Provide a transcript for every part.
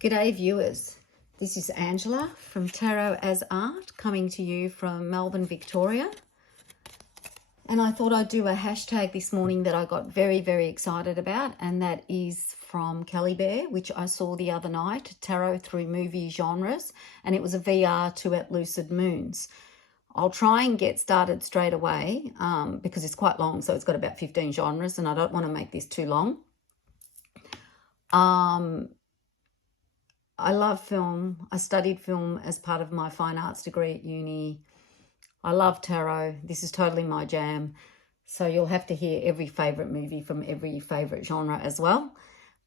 G'day viewers, this is Angela from Tarot as Art coming to you from Melbourne, Victoria. And I thought I'd do a hashtag this morning that I got very, very excited about, and that is from Kelly Bear, which I saw the other night, Tarot Through Movie Genres, and it was a VR to at Lucid Moons. I'll try and get started straight away because it's quite long, so it's got about 15 genres and I don't want to make this too long. I love film. I studied film as part of my fine arts degree at uni. I love tarot. This is totally my jam. So you'll have to hear every favourite movie from every favourite genre as well.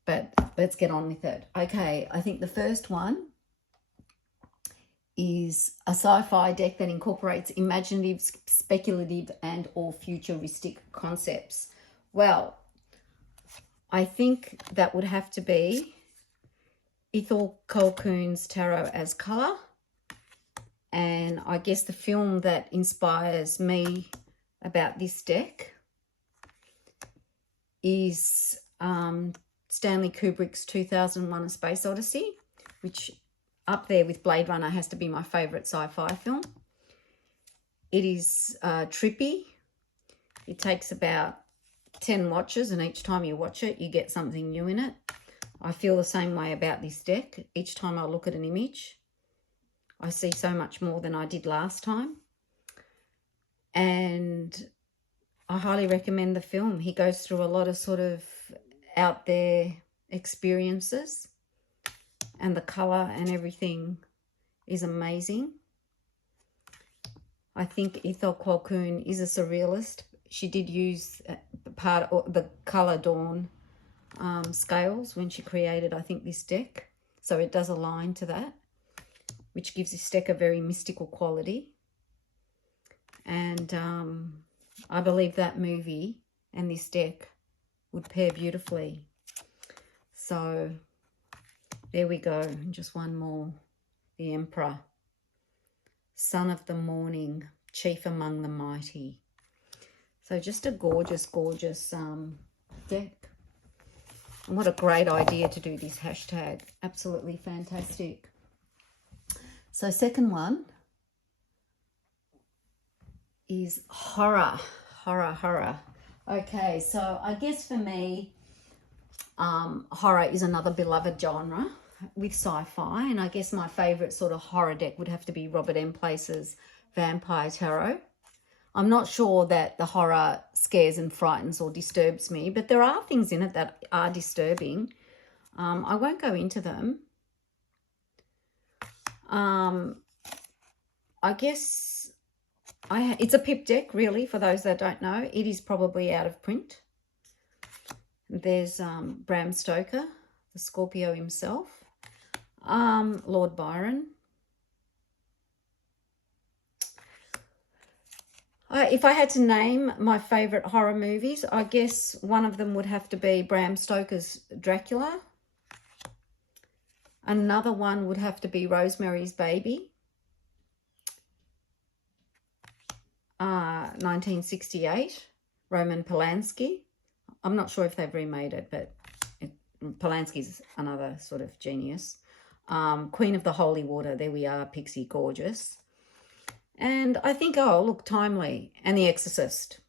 But let's get on with it. Okay, I think the first one is a sci-fi deck that incorporates imaginative, speculative and or futuristic concepts. Well, I think that would have to be Ethel Colquhoun's Tarot as Colour, and I guess the film that inspires me about this deck is Stanley Kubrick's 2001 A Space Odyssey, which up there with Blade Runner has to be my favourite sci-fi film. It is trippy. It takes about 10 watches, and each time you watch it you get something new in it. I feel the same way about this deck. Each time I look at an image, I see so much more than I did last time. And I highly recommend the film. He goes through a lot of sort of out there experiences, and the colour and everything is amazing. I think Ethel Colquhoun is a surrealist. She did use part of the colour dawn scales when she created, I think, this deck, so it does align to that, which gives this deck a very mystical quality. And I believe that movie and this deck would pair beautifully. So there we go. Just one more. The Emperor, son of the morning, chief among the mighty. So just a gorgeous deck. And what a great idea to do this hashtag. Absolutely fantastic. So second one is horror. Okay, so I guess for me, horror is another beloved genre with sci-fi, and I guess my favourite sort of horror deck would have to be Robert M. Place's Vampire Tarot. I'm not sure that the horror scares and frightens or disturbs me, but there are things in it that are disturbing. I won't go into them. I guess it's a pip deck, really, for those that don't know. It is probably out of print. There's Bram Stoker, the Scorpio himself, Lord Byron. If I had to name my favourite horror movies, I guess one of them would have to be Bram Stoker's Dracula. Another one would have to be Rosemary's Baby, 1968, Roman Polanski. I'm not sure if they've remade it, but Polanski's another sort of genius. Queen of the Holy Water, there we are, Pixie, gorgeous. And I think, oh, look, timely, and The Exorcist.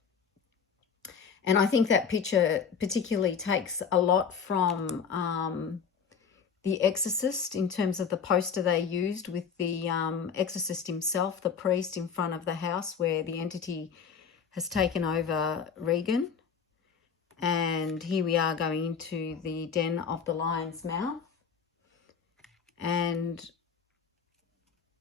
And I think that picture particularly takes a lot from The Exorcist in terms of the poster they used with the exorcist himself, the priest, in front of the house where the entity has taken over Regan. And here we are going into the den of the lion's mouth. And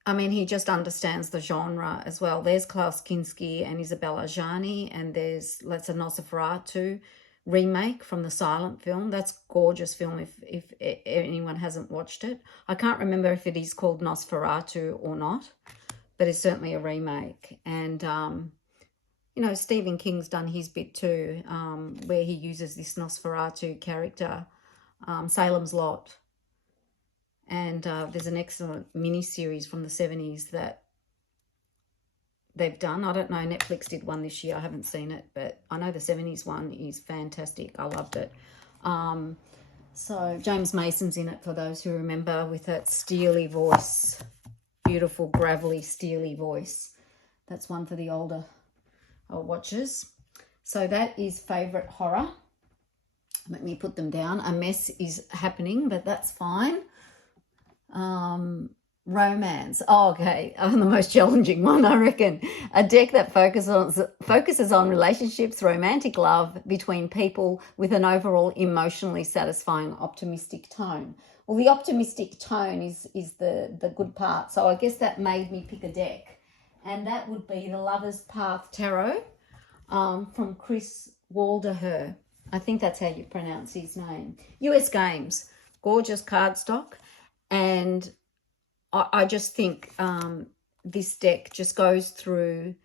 I mean, he just understands the genre as well. There's Klaus Kinski and Isabella Gianni, and there's Let's a Nosferatu remake from the silent film. That's a gorgeous film if anyone hasn't watched it. I can't remember if it is called Nosferatu or not, but it's certainly a remake. And, you know, Stephen King's done his bit too, where he uses this Nosferatu character, Salem's Lot. And there's an excellent mini-series from the 70s that they've done. I don't know, Netflix did one this year. I haven't seen it, but I know the 70s one is fantastic. I loved it. So James Mason's in it, for those who remember, with that steely voice, beautiful, gravelly, steely voice. That's one for the older watchers. So that is favourite horror. Let me put them down. A mess is happening, but that's fine. Romance. Oh, okay. The most challenging one, I reckon. A deck that focuses on relationships, romantic love between people with an overall emotionally satisfying, optimistic tone. Well, the optimistic tone is the good part. So I guess that made me pick a deck. And that would be the Lover's Path Tarot from Chris Walderher. I think that's how you pronounce his name. US Games. Gorgeous cardstock. And I just think this deck just goes through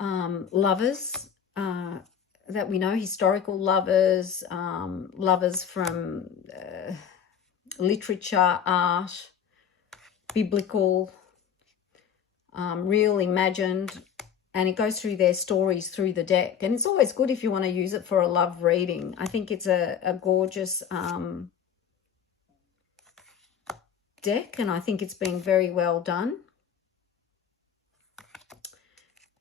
lovers that we know, historical lovers, lovers from literature, art, biblical, real, imagined, and it goes through their stories through the deck. And it's always good if you want to use it for a love reading. I think it's a gorgeous deck, and I think it's been very well done.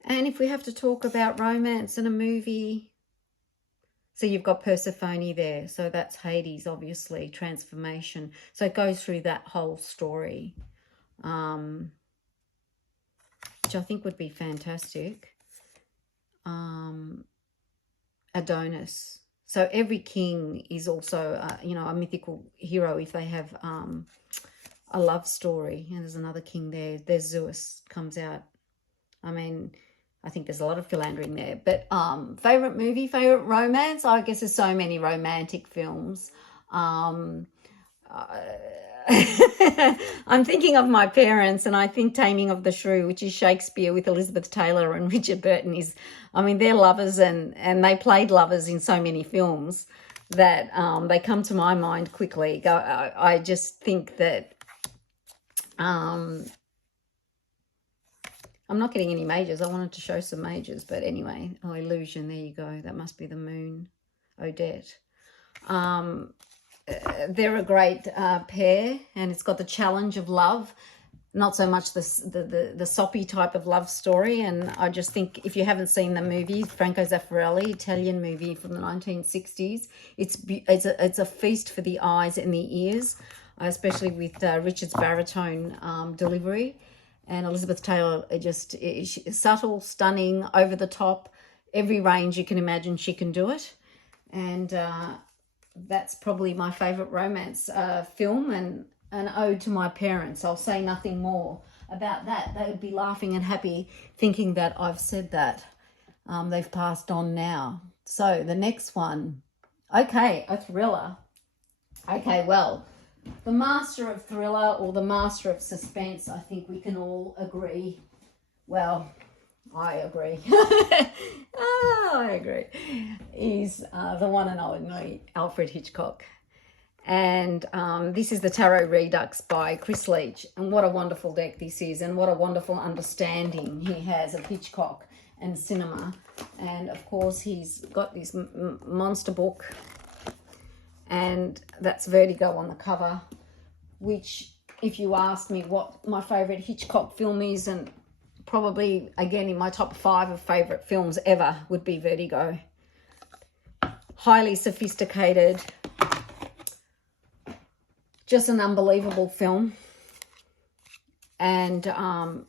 And if we have to talk about romance in a movie, so you've got Persephone there, so that's Hades, obviously, transformation. So it goes through that whole story, which I think would be fantastic. Adonis. So every king is also, a mythical hero if they have a love story. And there's another king there. There's Zeus comes out. I mean, I think there's a lot of philandering there. But favourite movie, favourite romance? I guess there's so many romantic films. I'm thinking of my parents, and I think Taming of the Shrew, which is Shakespeare with Elizabeth Taylor and Richard Burton, they're lovers, and they played lovers in so many films that they come to my mind quickly. I just think that I'm not getting any majors. I wanted to show some majors, but anyway. Oh, Illusion, there you go. That must be the moon. Odette. They're a great pair, and it's got the challenge of love, not so much the soppy type of love story. And I just think, if you haven't seen the movie, Franco Zeffirelli, Italian movie from the 1960s, it's a feast for the eyes and the ears, especially with Richard's baritone delivery. And Elizabeth Taylor, she's subtle, stunning, over the top, every range you can imagine she can do it. And that's probably my favourite romance film, and an ode to my parents. I'll say nothing more about that. They would be laughing and happy thinking that I've said that. They've passed on now. So the next one. Okay, a thriller. Okay, well, the master of thriller, or the master of suspense, I think we can all agree. Well, I agree. I agree. He's the one and only Alfred Hitchcock. And this is the Tarot Redux by Chris Leach. And what a wonderful deck this is, and what a wonderful understanding he has of Hitchcock and cinema. And of course, he's got this monster book, and that's Vertigo on the cover, which, if you asked me what my favourite Hitchcock film is, and probably, again, in my top 5 of favourite films ever, would be Vertigo. Highly sophisticated, just an unbelievable film, and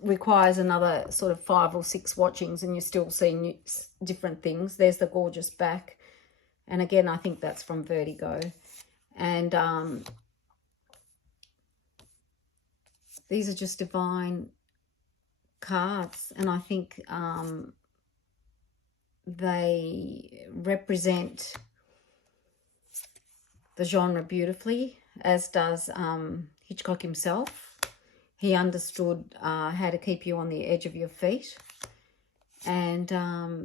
requires another sort of 5 or 6 watchings, and you're still seeing different things. There's the gorgeous back, and again, I think that's from Vertigo. And these are just divine cards, and I think they represent the genre beautifully, as does Hitchcock himself. He understood how to keep you on the edge of your feet, and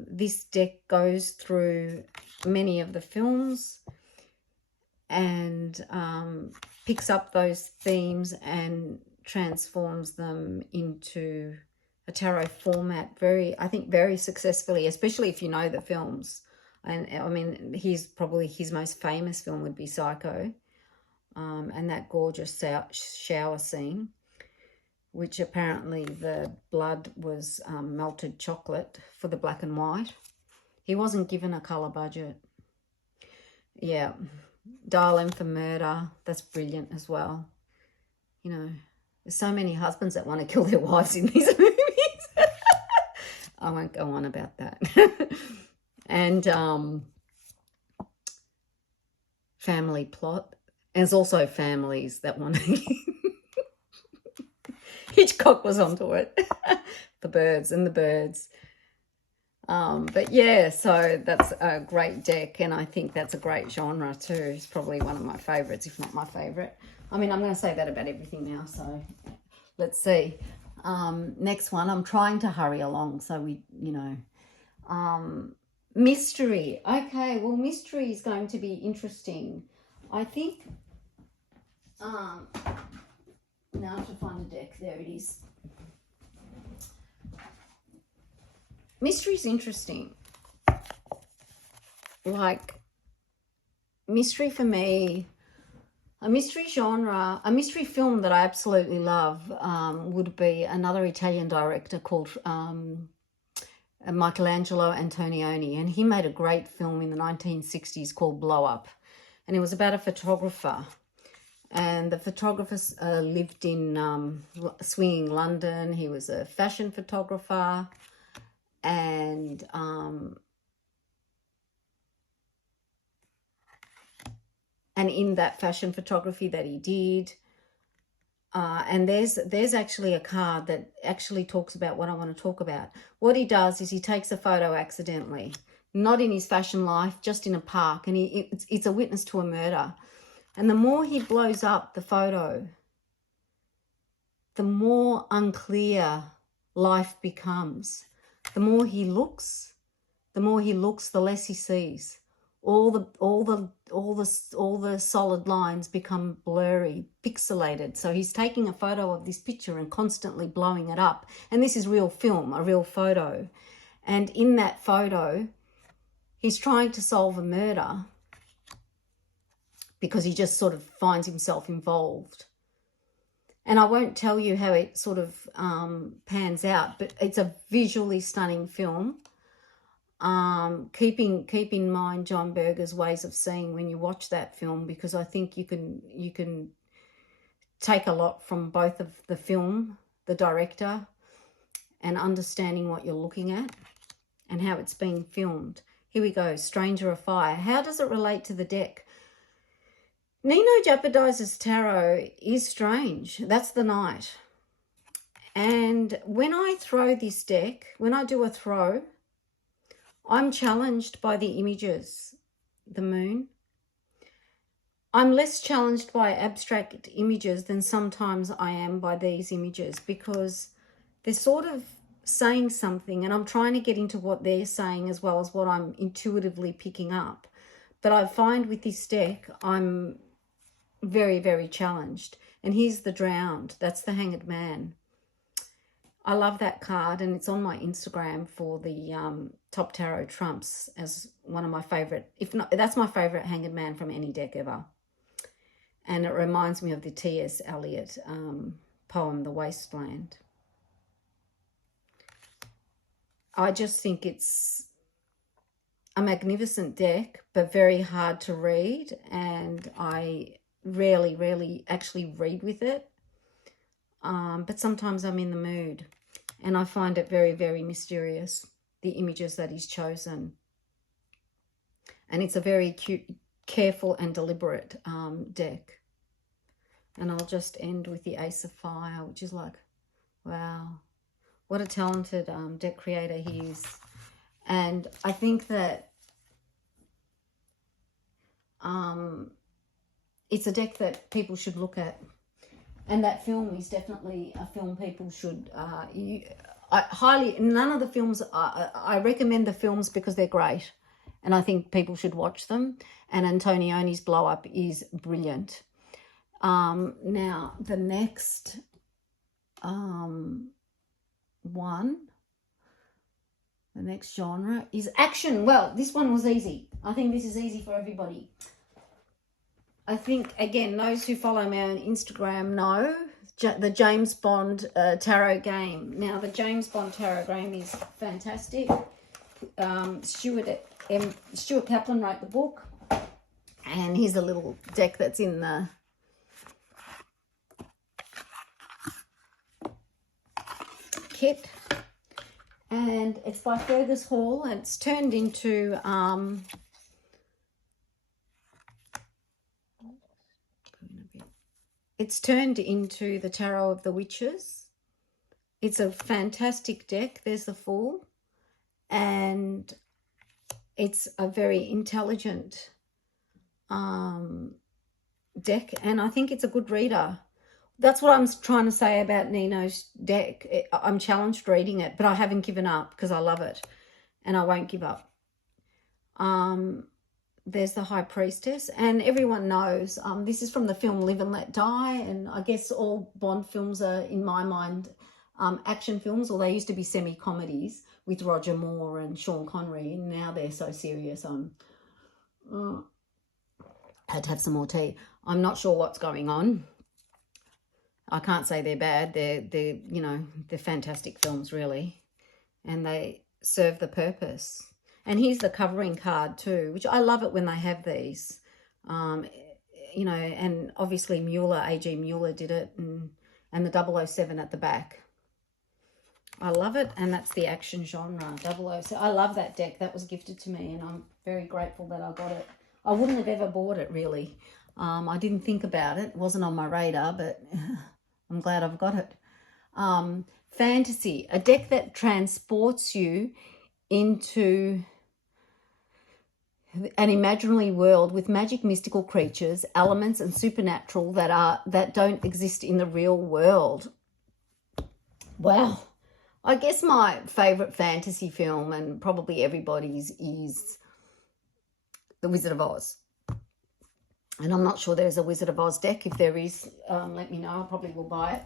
this deck goes through many of the films and picks up those themes and transforms them into a tarot format I think very successfully, especially if you know the films. And I mean, his most famous film would be Psycho, and that gorgeous shower scene, which apparently the blood was melted chocolate for the black and white. He wasn't given a colour budget. Yeah, Dial M for Murder, that's brilliant as well. You know, there's so many husbands that want to kill their wives in these movies. I won't go on about that. And Family Plot. There's also families that want to... Hitchcock was onto it. The Birds and the Birds. But yeah, so that's a great deck, and I think that's a great genre too. It's probably one of my favourites, if not my favourite. I mean, I'm going to say that about everything now, so let's see. Next one, I'm trying to hurry along, so we, you know. Mystery. Okay, well, mystery is going to be interesting. I think, now I have to find a deck. There it is. Mystery's interesting. Like, mystery for me, a mystery genre, a mystery film that I absolutely love would be another Italian director called Michelangelo Antonioni, and he made a great film in the 1960s called Blow Up, and it was about a photographer, and the photographer lived in swinging London. He was a fashion photographer, and in that fashion photography that he did, and there's actually a card that actually talks about what I want to talk about. What he does is he takes a photo accidentally, not in his fashion life, just in a park, and it's a witness to a murder. And the more he blows up the photo, the more unclear life becomes. The more he looks, the less he sees. All the solid lines become blurry, pixelated. So he's taking a photo of this picture and constantly blowing it up. And this is real film, a real photo. And in that photo, he's trying to solve a murder because he just sort of finds himself involved. And I won't tell you how it sort of pans out, but it's a visually stunning film. Keep in mind John Berger's ways of seeing when you watch that film, because I think you can take a lot from both of the film, the director, and understanding what you're looking at and how it's being filmed. Here we go, Stranger of Fire. How does it relate to the deck? Nino Jeopardizes Tarot is strange. That's the Knight. And when I throw this deck, when I do a throw, I'm challenged by the images, the moon. I'm less challenged by abstract images than sometimes I am by these images, because they're sort of saying something, and I'm trying to get into what they're saying as well as what I'm intuitively picking up. But I find with this deck, I'm very, very challenged. And here's the Drowned. That's the Hanged Man. I love that card, and it's on my Instagram for the Top Tarot Trumps as one of my favourite, if not, that's my favourite Hanged Man from any deck ever. And it reminds me of the T.S. Eliot poem, The Wasteland. I just think it's a magnificent deck, but very hard to read, and I rarely actually read with it. But sometimes I'm in the mood, and I find it very, very mysterious, the images that he's chosen. And it's a very careful and deliberate deck. And I'll just end with the Ace of Fire, which is like, wow, what a talented deck creator he is. And I think that it's a deck that people should look at. And that film is definitely a film people should, none of the films, I recommend the films because they're great. And I think people should watch them. And Antonioni's Blow Up is brilliant. Now, the next one, The next genre is action. Well, this one was easy. I think this is easy for everybody. I think, again, those who follow me on Instagram know the James Bond tarot game. Now, the James Bond tarot game is fantastic. Stuart Kaplan wrote the book. And here's a little deck that's in the kit. And it's by Fergus Hall. And it's turned into... It's turned into the Tarot of the Witches. It's a fantastic deck. There's the Fool. And it's a very intelligent deck. And I think it's a good reader. That's what I'm trying to say about Nino's deck. I'm challenged reading it, but I haven't given up because I love it. And I won't give up. There's the High Priestess, and everyone knows this is from the film Live and Let Die, and I guess all Bond films are, in my mind, action films, or they used to be semi-comedies with Roger Moore and Sean Connery, and now they're so serious. I had to have some more tea. I'm not sure what's going on. I can't say they're bad. They're you know, they're fantastic films, really, and they serve the purpose. And here's the covering card too, which I love it when they have these. You know, and obviously Mueller, A.G. Mueller did it, and the 007 at the back. I love it, and that's the action genre, 007. I love that deck. That was gifted to me, and I'm very grateful that I got it. I wouldn't have ever bought it, really. I didn't think about it. It wasn't on my radar, but I'm glad I've got it. Fantasy, a deck that transports you into an imaginary world with magic, mystical creatures, elements, and supernatural that don't exist in the real world. Wow. I guess my favourite fantasy film, and probably everybody's, is The Wizard of Oz. And I'm not sure there's a Wizard of Oz deck. If there is, let me know. I probably will buy it.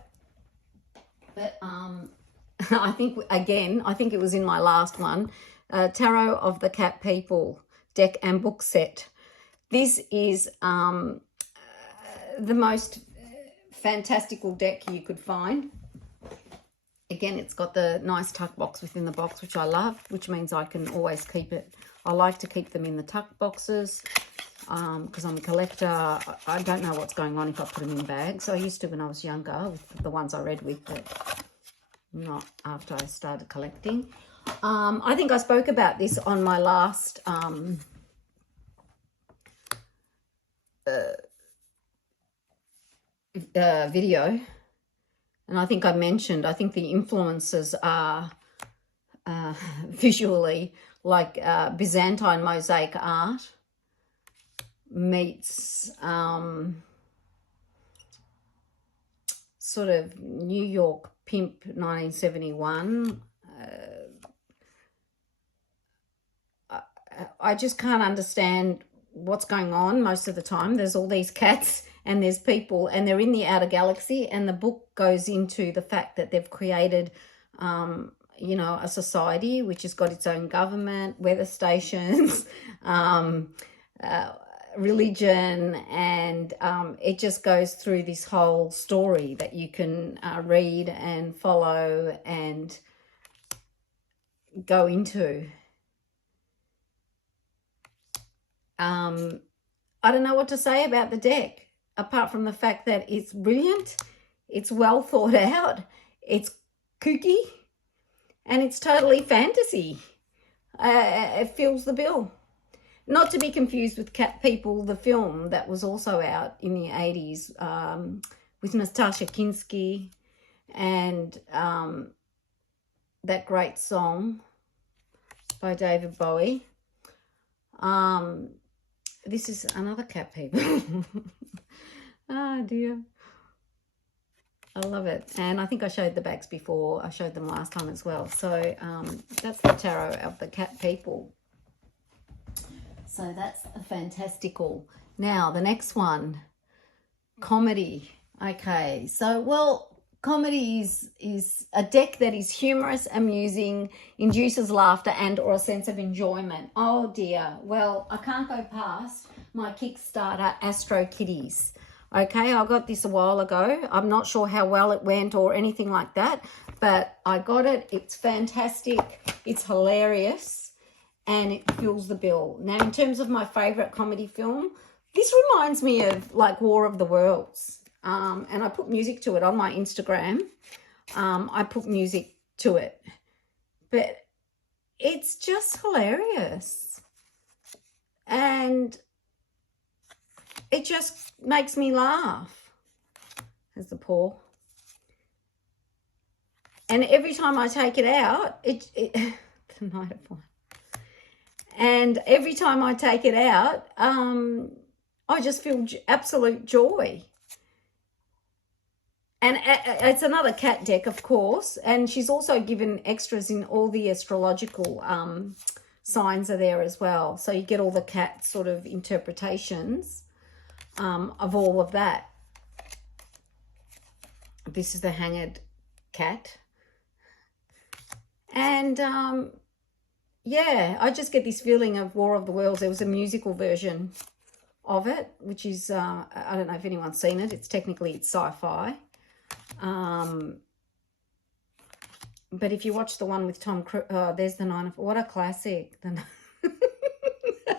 But I think, again, I think it was in my last one, Tarot of the Cat People deck and book set. This is the most fantastical deck you could find. Again, it's got the nice tuck box within the box, which I love, which means I can always keep it. I like to keep them in the tuck boxes because I'm a collector. I don't know what's going on if I put them in bags. I used to when I was younger with the ones I read with, but not after I started collecting. I think I spoke about this on my last video, and I think I mentioned, I think the influences are visually like Byzantine mosaic art meets sort of New York pimp 1971. I just can't understand what's going on most of the time. There's all these cats and there's people and they're in the outer galaxy, and the book goes into the fact that they've created, you know, a society which has got its own government, weather stations, religion, and it just goes through this whole story that you can read and follow and go into. I don't know what to say about the deck, apart from the fact that it's brilliant, it's well thought out, it's kooky, and it's totally fantasy. It fills the bill. Not to be confused with Cat People, the film that was also out in the 80s with Natasha Kinski and that great song by David Bowie. This is another Cat People. Oh dear. I love it. And I think I showed the backs before. I showed them last time as well. So that's the Tarot of the Cat People. So that's fantastical. Now, the next one, comedy. Okay, so, well, Comedy is a deck that is humorous, amusing, induces laughter and or a sense of enjoyment. Oh dear. Well, I can't go past my Kickstarter Astro Kitties. Okay, I got this a while ago. I'm not sure how well it went or anything like that, but I got it. It's fantastic. It's hilarious and it fills the bill. Now, in terms of my favorite comedy film, this reminds me of like War of the Worlds. And I put music to it on my Instagram. I put music to it, but it's just hilarious. And it just makes me laugh. There's the paw. And every time I take it out, the night of one. And every time I take it out, I just feel absolute joy. And it's another cat deck, of course. And she's also given extras in all the astrological signs are there as well. So you get all the cat sort of interpretations of all of that. This is the hanged cat. And yeah, I just get this feeling of War of the Worlds. There was a musical version of it, which is, I don't know if anyone's seen it. It's SciFi. But if you watch the one with Tom Cruise, there's the Nine of, what a classic.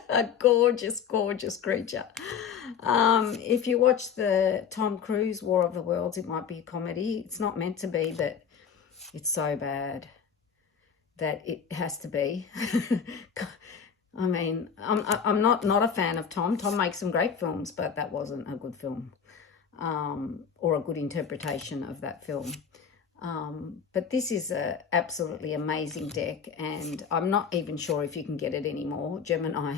A gorgeous, gorgeous creature. If you watch the Tom Cruise War of the Worlds, it might be a comedy. It's not meant to be, but it's so bad that it has to be. I mean, I'm not a fan of Tom. Tom makes some great films, but that wasn't a good film. Or a good interpretation of that film. But this is a absolutely amazing deck, and I'm not even sure if you can get it anymore, Gemini.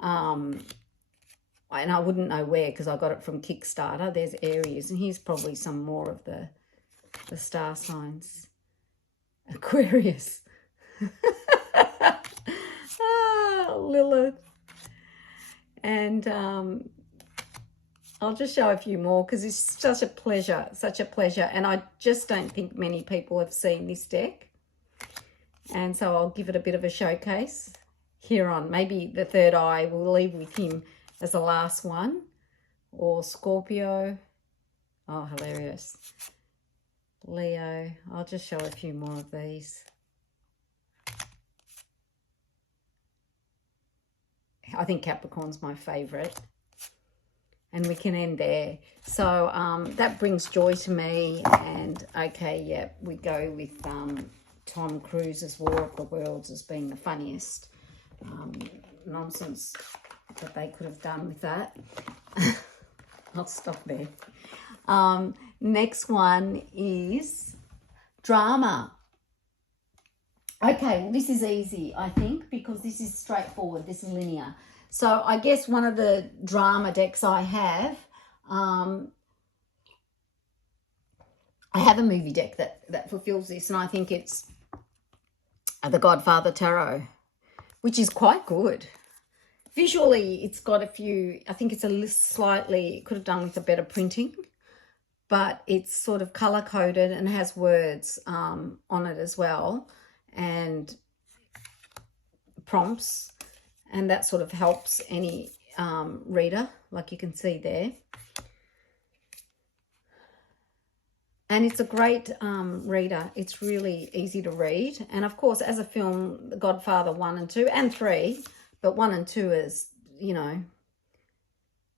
And I wouldn't know where because I got it from Kickstarter. There's Aries, and here's probably some more of the star signs. Aquarius. Lilith. And I'll just show a few more because it's such a pleasure, and I just don't think many people have seen this deck. And so I'll give it a bit of a showcase here on. Maybe the third eye we'll leave with him as the last one. Or Scorpio. Oh, hilarious. Leo. I'll just show a few more of these. I think Capricorn's my favourite. And we can end there. So that brings joy to me. And okay, yeah, we go with Tom Cruise's War of the Worlds as being the funniest nonsense that they could have done with that. I'll stop there. Next one is drama. Okay, well, this is easy, I think, because this is straightforward. This is linear. So I guess one of the drama decks I have a movie deck that fulfills this, and I think it's the Godfather Tarot, which is quite good. Visually, it's got a few, I think it's a slightly, could have done with a better printing, but it's sort of color-coded and has words on it as well, and prompts. And that sort of helps any reader, like you can see there. And it's a great reader. It's really easy to read. And of course, as a film, The Godfather 1 and 2 and 3, but 1 and 2 is, you know,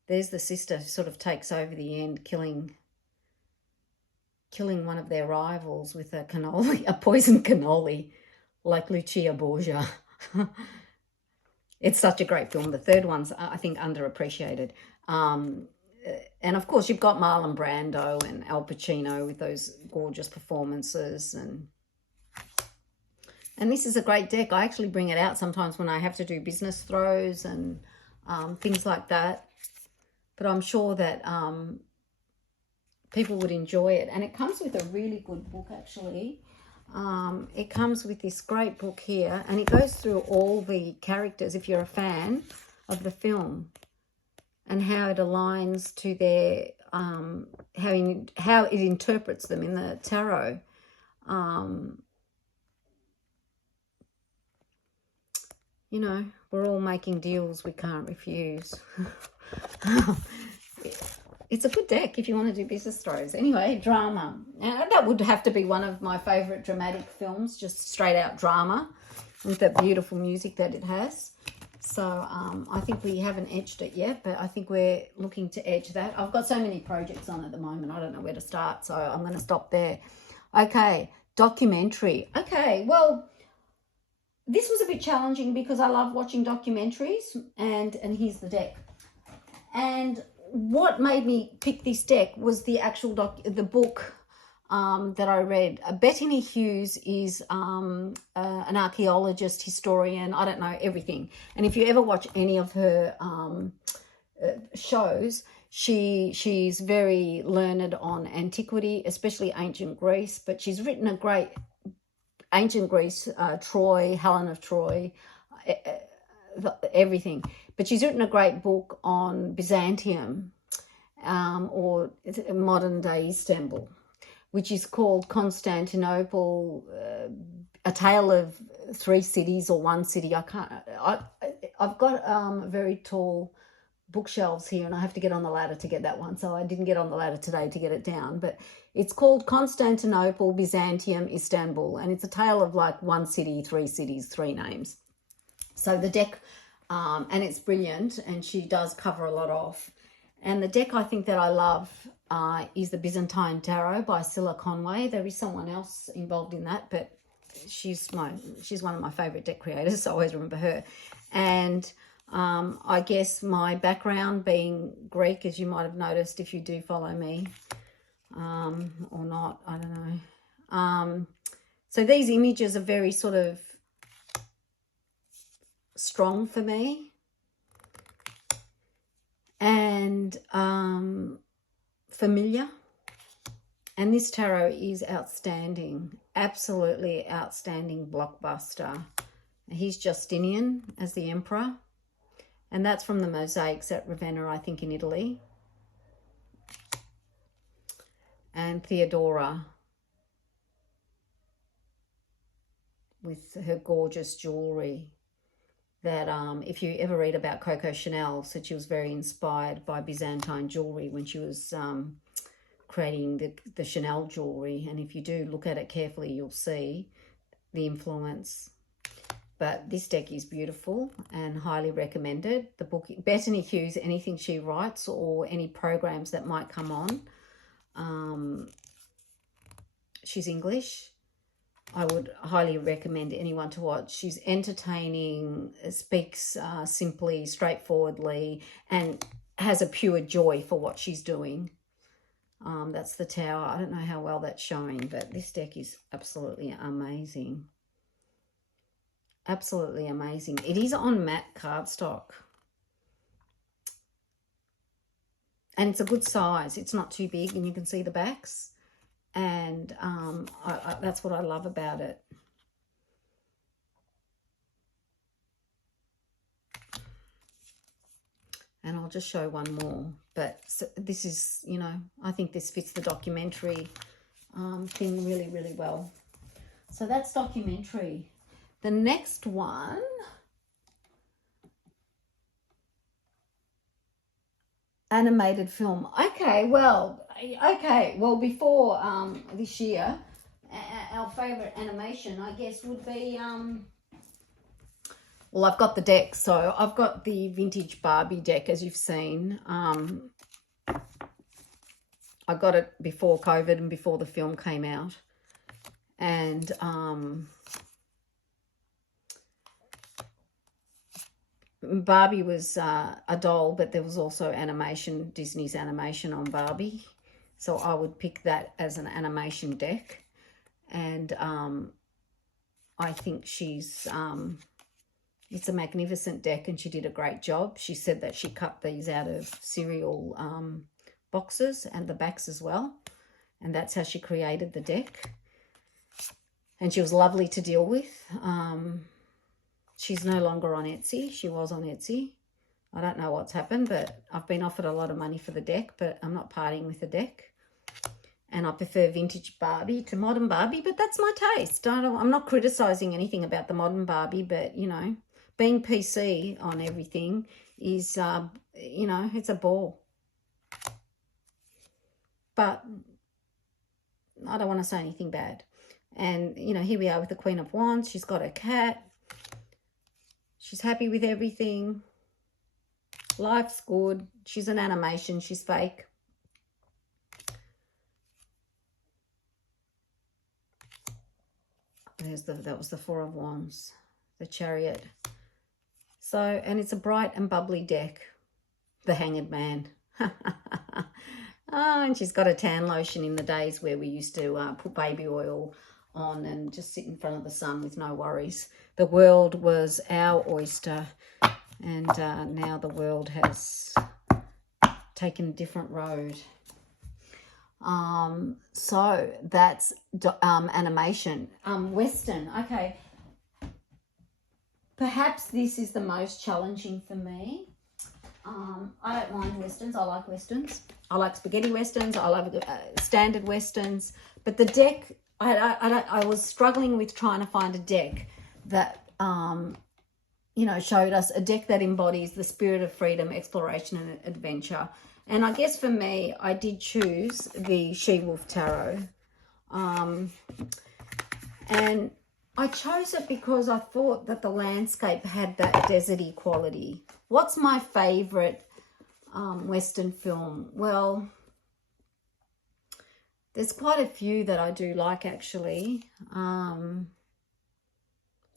there's the sister who sort of takes over the end, killing one of their rivals with a cannoli, a poisoned cannoli, like Lucia Borgia. It's such a great film. The third one's, I think, underappreciated. And, of course, you've got Marlon Brando and Al Pacino with those gorgeous performances. And this is a great deck. I actually bring it out sometimes when I have to do business throws and things like that. But I'm sure that people would enjoy it. And it comes with a really good book, actually. It comes with this great book here, and it goes through all the characters, if you're a fan of the film, and how it aligns to their how it interprets them in the tarot. You know, we're all making deals we can't refuse. It's a good deck if you want to do business throws. Anyway, drama. Now, that would have to be one of my favourite dramatic films, just straight out drama with that beautiful music that it has. So I think we haven't edged it yet, but I think we're looking to edge that. I've got so many projects on at the moment, I don't know where to start, so I'm going to stop there. Okay, documentary. Okay, well, this was a bit challenging because I love watching documentaries, and here's the deck. And what made me pick this deck was the actual the book that I read. Bettany Hughes is an archaeologist, historian, I don't know, everything. And if you ever watch any of her shows, she's very learned on antiquity, especially ancient Greece, but she's written a great ancient Greece, Troy, Helen of Troy, everything. But she's written a great book on Byzantium, or modern day Istanbul, which is called Constantinople, A Tale of Three Cities or One City. I've got very tall bookshelves here, and I have to get on the ladder to get that one, so I didn't get on the ladder today to get it down, but it's called Constantinople, Byzantium, Istanbul, and it's a tale of like one city, three cities, three names. So the deck, and it's brilliant, and she does cover a lot off. And the deck I think that I love is the Byzantine Tarot by Scylla Conway. There is someone else involved in that, but she's one of my favourite deck creators, so I always remember her. And I guess my background being Greek, as you might have noticed if you do follow me, or not, I don't know. So these images are very sort of strong for me, and familiar. And this tarot is outstanding, absolutely outstanding, blockbuster. He's Justinian as the emperor, and that's from the mosaics at Ravenna, I think, in Italy. And Theodora with her gorgeous jewelry that if you ever read about Coco Chanel, said she was very inspired by Byzantine jewelry when she was creating the Chanel jewelry. And if you do look at it carefully, you'll see the influence. But this deck is beautiful and highly recommended. The book, Bettany Hughes, anything she writes or any programs that might come on, she's English. I would highly recommend anyone to watch. She's entertaining, speaks simply, straightforwardly, and has a pure joy for what she's doing. That's the Tower. I don't know how well that's showing, but this deck is absolutely amazing. Absolutely amazing. It is on matte cardstock. And it's a good size. It's not too big, and you can see the backs. And that's what I love about it. And I'll just show one more. But so this is, you know, I think this fits the documentary thing really, really well. So that's documentary. The next one, animated film. Okay, well, before this year, our favourite animation, I guess, would be, well, I've got the deck. So I've got the vintage Barbie deck, as you've seen. I got it before COVID and before the film came out. And Barbie was a doll, but there was also animation, Disney's animation on Barbie. So I would pick that as an animation deck. And I think she's, it's a magnificent deck, and she did a great job. She said that she cut these out of cereal boxes and the backs as well. And that's how she created the deck. And she was lovely to deal with. She's no longer on Etsy. She was on Etsy. I don't know what's happened, but I've been offered a lot of money for the deck, but I'm not partying with the deck. And I prefer vintage Barbie to modern Barbie, but that's my taste. I'm not criticising anything about the modern Barbie, but, you know, being PC on everything is, you know, it's a bore. But I don't want to say anything bad. And, you know, here we are with the Queen of Wands. She's got her cat. She's happy with everything. Life's good. She's an animation. She's fake. That was the Four of Wands, the Chariot. So, and it's a bright and bubbly deck. The Hanged Man. Oh, and she's got a tan lotion in the days where we used to put baby oil on and just sit in front of the sun with no worries. The world was our oyster, and now the world has taken a different road. So that's animation. Western, okay. Perhaps this is the most challenging for me. I don't mind Westerns. I like Westerns. I like spaghetti Westerns. I love standard Westerns. But the deck, I was struggling with trying to find a deck that, you know, showed us a deck that embodies the spirit of freedom, exploration, and adventure. And I guess for me, I did choose the She-Wolf Tarot. And I chose it because I thought that the landscape had that deserty quality. What's my favourite Western film? Well, there's quite a few that I do like, actually. It's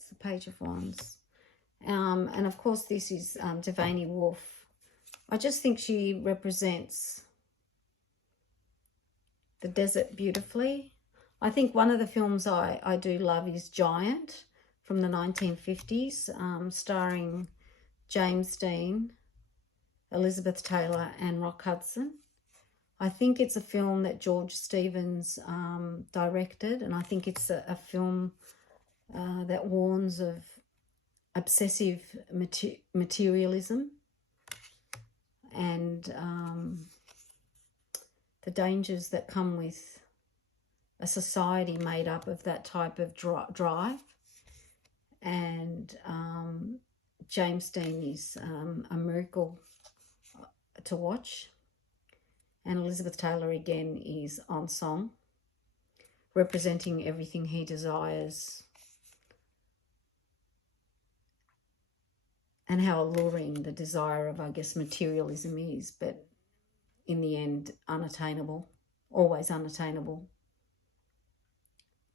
the Page of Wands. And, of course, this is Devaney Wolf. I just think she represents the desert beautifully. I think one of the films I do love is Giant from the 1950s, starring James Dean, Elizabeth Taylor and Rock Hudson. I think it's a film that George Stevens directed, and I think it's a film that warns of obsessive materialism and the dangers that come with a society made up of that type of drive. And James Dean is a miracle to watch. And Elizabeth Taylor, again, is on song, representing everything he desires. And how alluring the desire of, I guess, materialism is, but in the end, unattainable, always unattainable.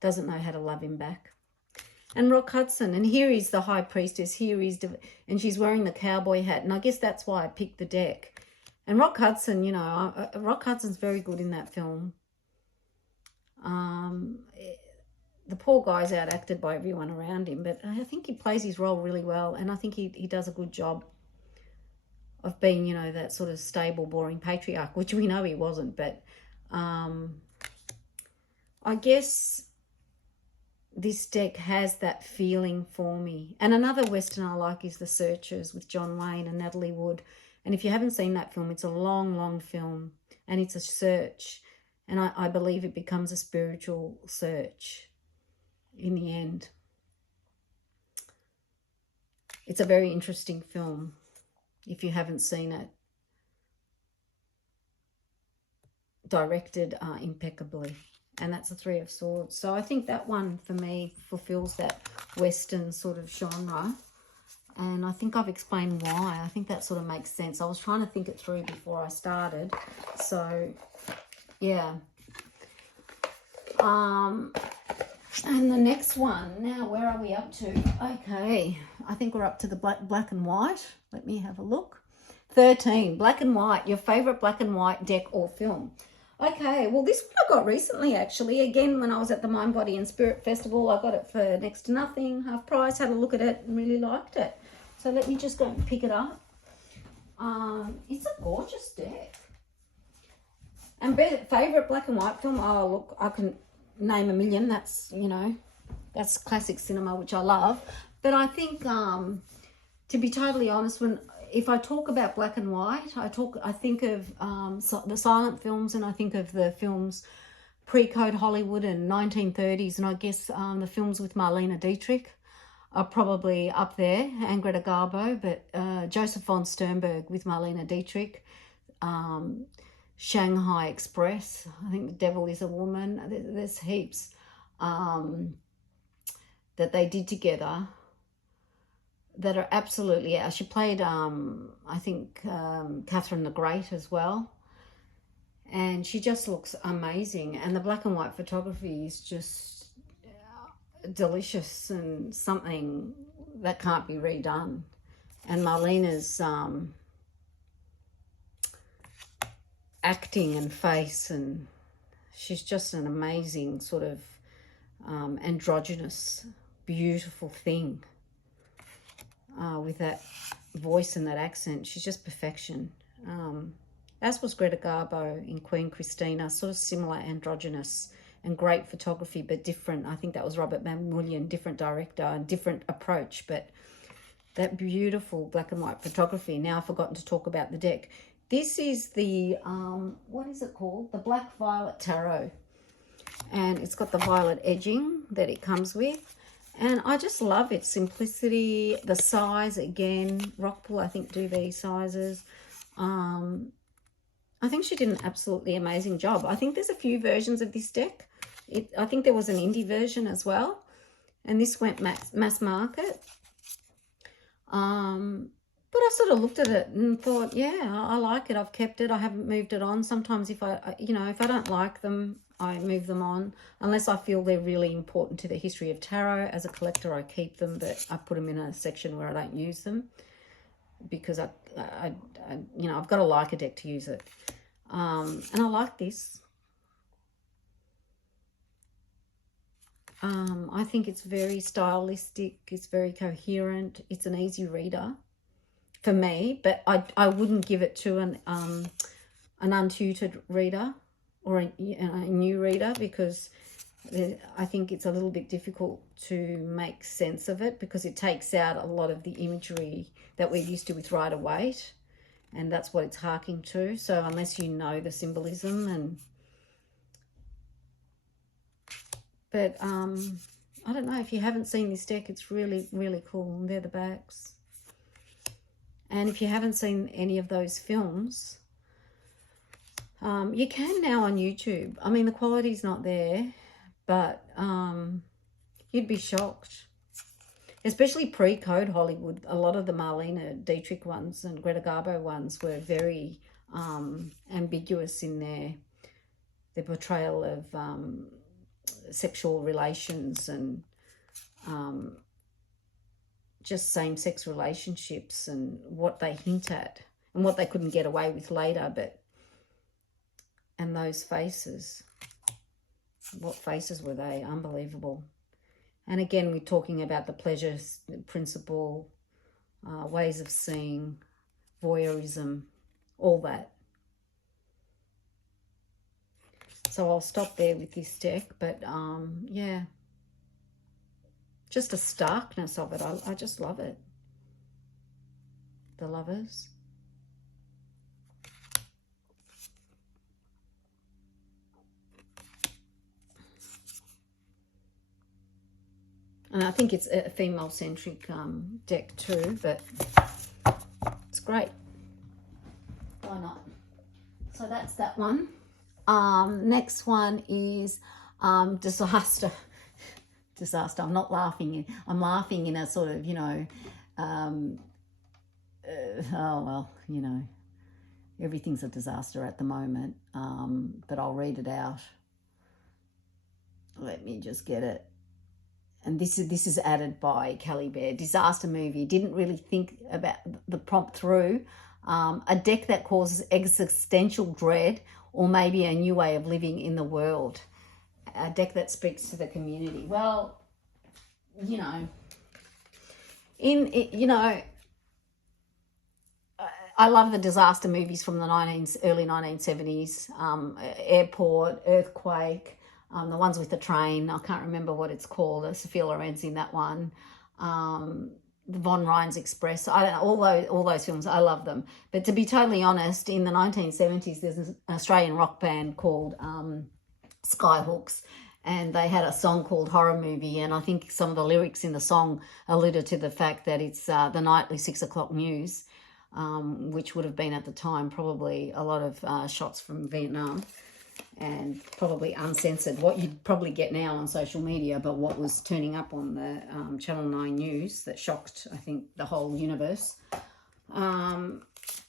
Doesn't know how to love him back. And Rock Hudson, and here is the High Priestess, and she's wearing the cowboy hat, and I guess that's why I picked the deck. And Rock Hudson, you know, Rock Hudson's very good in that film. The poor guy's outacted by everyone around him, but I think he plays his role really well, and I think he does a good job of being, you know, that sort of stable, boring patriarch, which we know he wasn't, but I guess this deck has that feeling for me. And another Western I like is The Searchers with John Wayne and Natalie Wood. And if you haven't seen that film, it's a long, long film, and it's a search, and I believe it becomes a spiritual search in the end. It's a very interesting film if you haven't seen it. Directed impeccably. And that's the Three of Swords. So I think that one, for me, fulfills that Western sort of genre. And I think I've explained why. I think that sort of makes sense. I was trying to think it through before I started. So, yeah. And the next one, now where are we up to? Okay, I think we're up to the black and white. Let me have a look. 13, black and white, your favourite black and white deck or film. Okay, well, this one I got recently, actually. Again, when I was at the Mind, Body and Spirit Festival, I got it for next to nothing, half price, had a look at it and really liked it. So let me just go and pick it up. It's a gorgeous deck. And favourite black and white film, oh, look, I can name a million. That's, you know, that's classic cinema, which I love. But I think, to be totally honest, when if I talk about black and white, I think of the silent films, and I think of the films pre-code Hollywood and 1930s, and I guess the films with Marlene Dietrich are probably up there, and Greta Garbo, but Joseph von Sternberg with Marlene Dietrich, Shanghai Express, I think The Devil is a Woman. There's heaps that they did together that are absolutely out. She played, I think, Catherine the Great as well. And she just looks amazing. And the black and white photography is just delicious and something that can't be redone. And Marlena's acting and face, and she's just an amazing sort of androgynous, beautiful thing. With that voice and that accent, she's just perfection. As was Greta Garbo in Queen Christina, sort of similar, androgynous, and great photography, but different. I think that was Robert Mamoulian, different director and different approach, but that beautiful black and white photography. Now I've forgotten to talk about the deck. This is the, what is it called? The Black Violet Tarot. And it's got the violet edging that it comes with. And I just love its simplicity, the size, again, Rockpool, I think, do these sizes. I think she did an absolutely amazing job. I think there's a few versions of this deck. I think there was an indie version as well. And this went mass market. But I sort of looked at it and thought, yeah, I like it. I've kept it. I haven't moved it on. Sometimes if I don't like them, I move them on, unless I feel they're really important to the history of tarot. As a collector, I keep them, but I put them in a section where I don't use them, because I've got to like a deck to use it. And I like this. I think it's very stylistic. It's very coherent. It's an easy reader for me, but I wouldn't give it to an untutored reader or a new reader, because I think it's a little bit difficult to make sense of it, because it takes out a lot of the imagery that we're used to with Rider-Waite, and that's what it's harking to. So unless you know the symbolism, but I don't know, if you haven't seen this deck, it's really, really cool. And they're the backs. And if you haven't seen any of those films, you can now on YouTube. I mean, the quality's not there, but you'd be shocked. Especially pre-code Hollywood, a lot of the Marlene Dietrich ones and Greta Garbo ones were very ambiguous in their portrayal of sexual relations and just same-sex relationships, and what they hint at and what they couldn't get away with later. And those faces, what faces were they? Unbelievable. And again, we're talking about the pleasure principle, ways of seeing, voyeurism, all that. So I'll stop there with this deck, but yeah, just the starkness of it. I just love it. The Lovers. And I think it's a female-centric deck too, but it's great. Why not? So that's that one. Next one is Disaster. Disaster. I'm not laughing. I'm laughing in a sort of, oh, well, everything's a disaster at the moment. But I'll read it out. Let me just get it. And this is added by Kelly Bear. Disaster movie. Didn't really think about the prompt through. A deck that causes existential dread, or maybe a new way of living in the world. A deck that speaks to the community. Well, I love the disaster movies from the early 1970s. Airport, Earthquake, the ones with the train. I can't remember what it's called. Sophia Loren's in that one. the Von Ryan's Express. All those films, I love them. But to be totally honest, in the 1970s, there's an Australian rock band called Skyhooks, and they had a song called Horror Movie, and I think some of the lyrics in the song alluded to the fact that it's the nightly 6 o'clock news, which would have been at the time probably a lot of shots from Vietnam, and probably uncensored, what you'd probably get now on social media, but what was turning up on the Channel 9 news that shocked, I think, the whole universe. And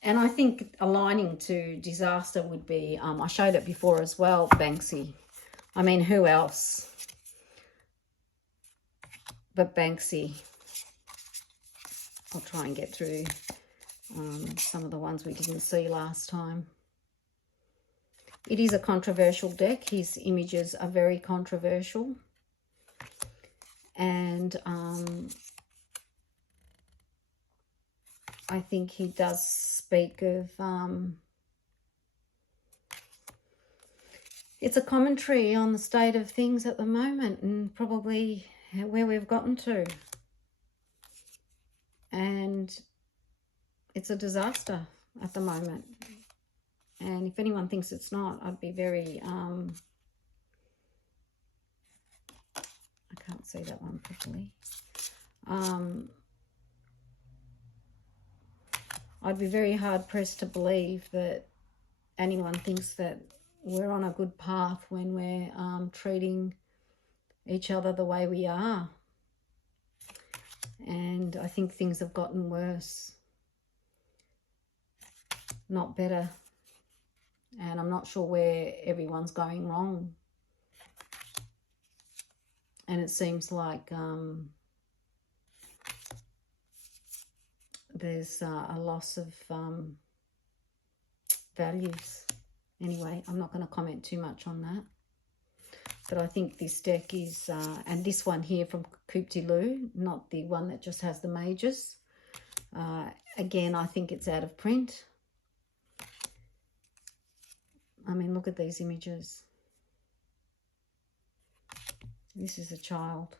I think aligning to disaster would be, I showed it before as well, Banksy. I mean, who else but Banksy? I'll try and get through some of the ones we didn't see last time. It is a controversial deck. His images are very controversial. And I think he does speak of... it's a commentary on the state of things at the moment and probably where we've gotten to. And it's a disaster at the moment. And if anyone thinks it's not, I'd be very, I can't see that one properly. I'd be very hard pressed to believe that anyone thinks that we're on a good path when we're treating each other the way we are. And I think things have gotten worse, not better. And I'm not sure where everyone's going wrong. And it seems like there's a loss of values. Anyway, I'm not going to comment too much on that. But I think this deck is, and this one here from Coupe de Lou, not the one that just has the majors. Again, I think it's out of print. I mean, look at these images. This is a child.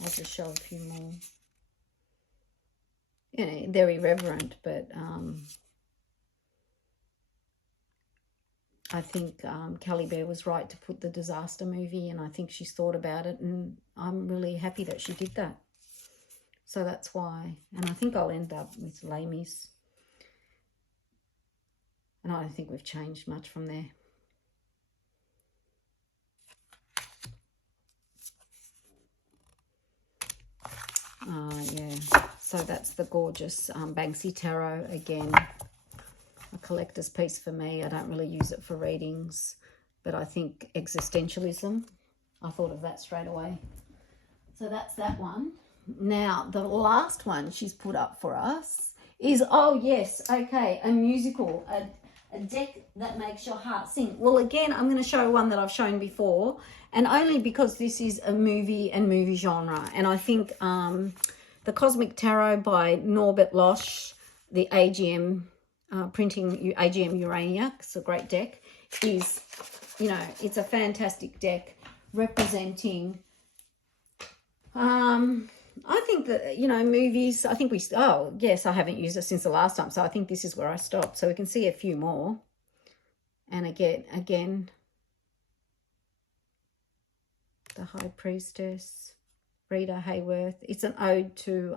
I'll just show a few more. You know, they're irreverent, but I think Callie Bear was right to put the disaster movie, and I think she's thought about it, and I'm really happy that she did that. So that's why. And I think I'll end up with Les Mis. And I don't think we've changed much from there. Yeah. So that's the gorgeous Banksy Tarot again. A collector's piece for me. I don't really use it for readings, but I think existentialism, I thought of that straight away. So that's that one. Now, the last one she's put up for us is, oh yes, okay, a musical, a deck that makes your heart sing. Well, again, I'm going to show one that I've shown before, and only because this is a movie and movie genre. And I think the Cosmic Tarot by Norbert Losch, the AGM printing, AGM Urania, it's a great deck, is, you know, it's a fantastic deck representing, I think that, you know, movies, I think oh, yes, I haven't used it since the last time, so I think this is where I stopped. So we can see a few more. And again, the High Priestess, Rita Hayworth. It's an ode to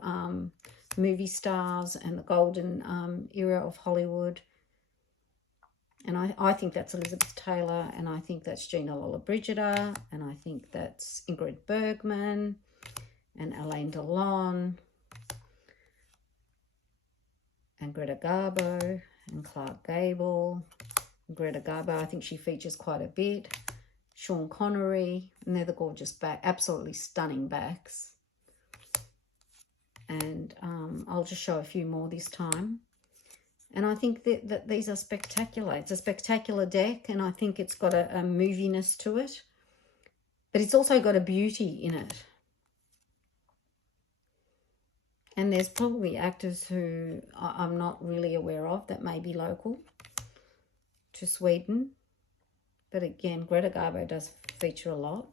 movie stars and the golden era of Hollywood. And I think that's Elizabeth Taylor, and I think that's Gina Lollobrigida, and I think that's Ingrid Bergman, and Alain Delon, and Greta Garbo, and Clark Gable. Greta Garbo, I think she features quite a bit. Sean Connery, and they're the gorgeous back, absolutely stunning backs. And I'll just show a few more this time. And I think that these are spectacular. It's a spectacular deck, and I think it's got a moviness to it. But it's also got a beauty in it. And there's probably actors who I'm not really aware of that may be local. to Sweden. But again, Greta Garbo does feature a lot.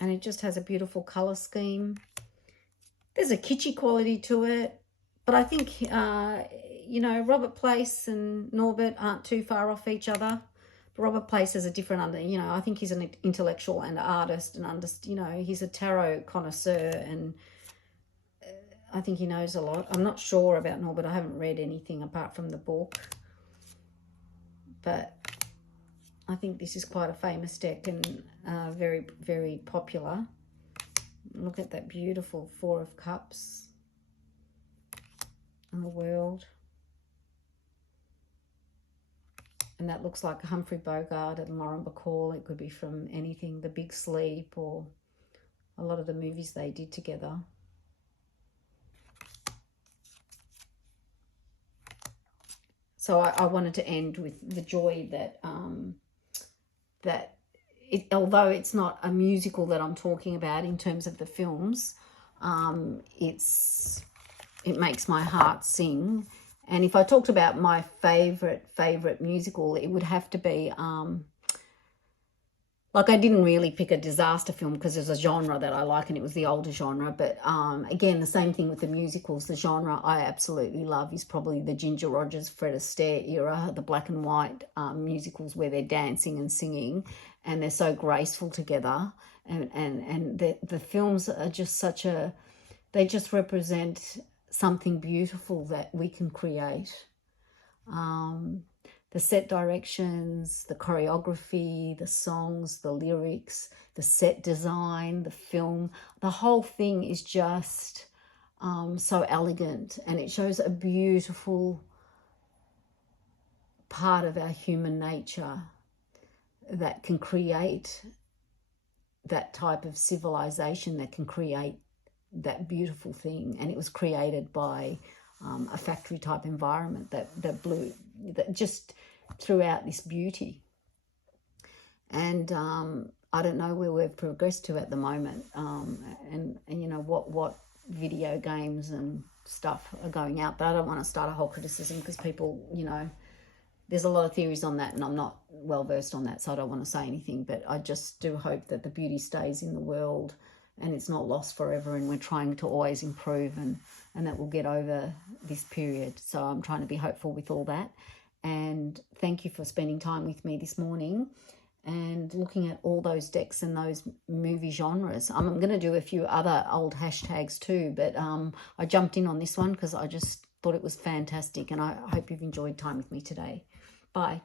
And it just has a beautiful colour scheme. There's a kitschy quality to it. But I think, you know, Robert Place and Norbert aren't too far off each other. But Robert Place has a different, you know, I think he's an intellectual and artist. And, you know, he's a tarot connoisseur. And I think he knows a lot. I'm not sure about Norbert. I haven't read anything apart from the book. But I think this is quite a famous deck and very, very popular. Look at that beautiful Four of Cups in the World. And that looks like Humphrey Bogart and Lauren Bacall. It could be from anything, The Big Sleep, or a lot of the movies they did together. So I wanted to end with the joy that although it's not a musical that I'm talking about in terms of the films, it makes my heart sing. And if I talked about my favorite musical, it would have to be like, I didn't really pick a disaster film because there's a genre that I like and it was the older genre. But again, the same thing with the musicals. The genre I absolutely love is probably the Ginger Rogers, Fred Astaire era, the black and white musicals where they're dancing and singing and they're so graceful together. And the films are just they just represent something beautiful that we can create. The set directions, the choreography, the songs, the lyrics, the set design, the film, the whole thing is just so elegant, and it shows a beautiful part of our human nature that can create that type of civilization, that can create that beautiful thing. And it was created by a factory type environment that just threw out this beauty. And I don't know where we've progressed to at the moment, and you know what video games and stuff are going out, but I don't want to start a whole criticism because people, you know, there's a lot of theories on that and I'm not well versed on that, so I don't want to say anything. But I just do hope that the beauty stays in the world and it's not lost forever, and we're trying to always improve, and that we'll get over this period. So I'm trying to be hopeful with all that. And thank you for spending time with me this morning and looking at all those decks and those movie genres. I'm going to do a few other old hashtags too, but I jumped in on this one because I just thought it was fantastic, and I hope you've enjoyed time with me today. Bye.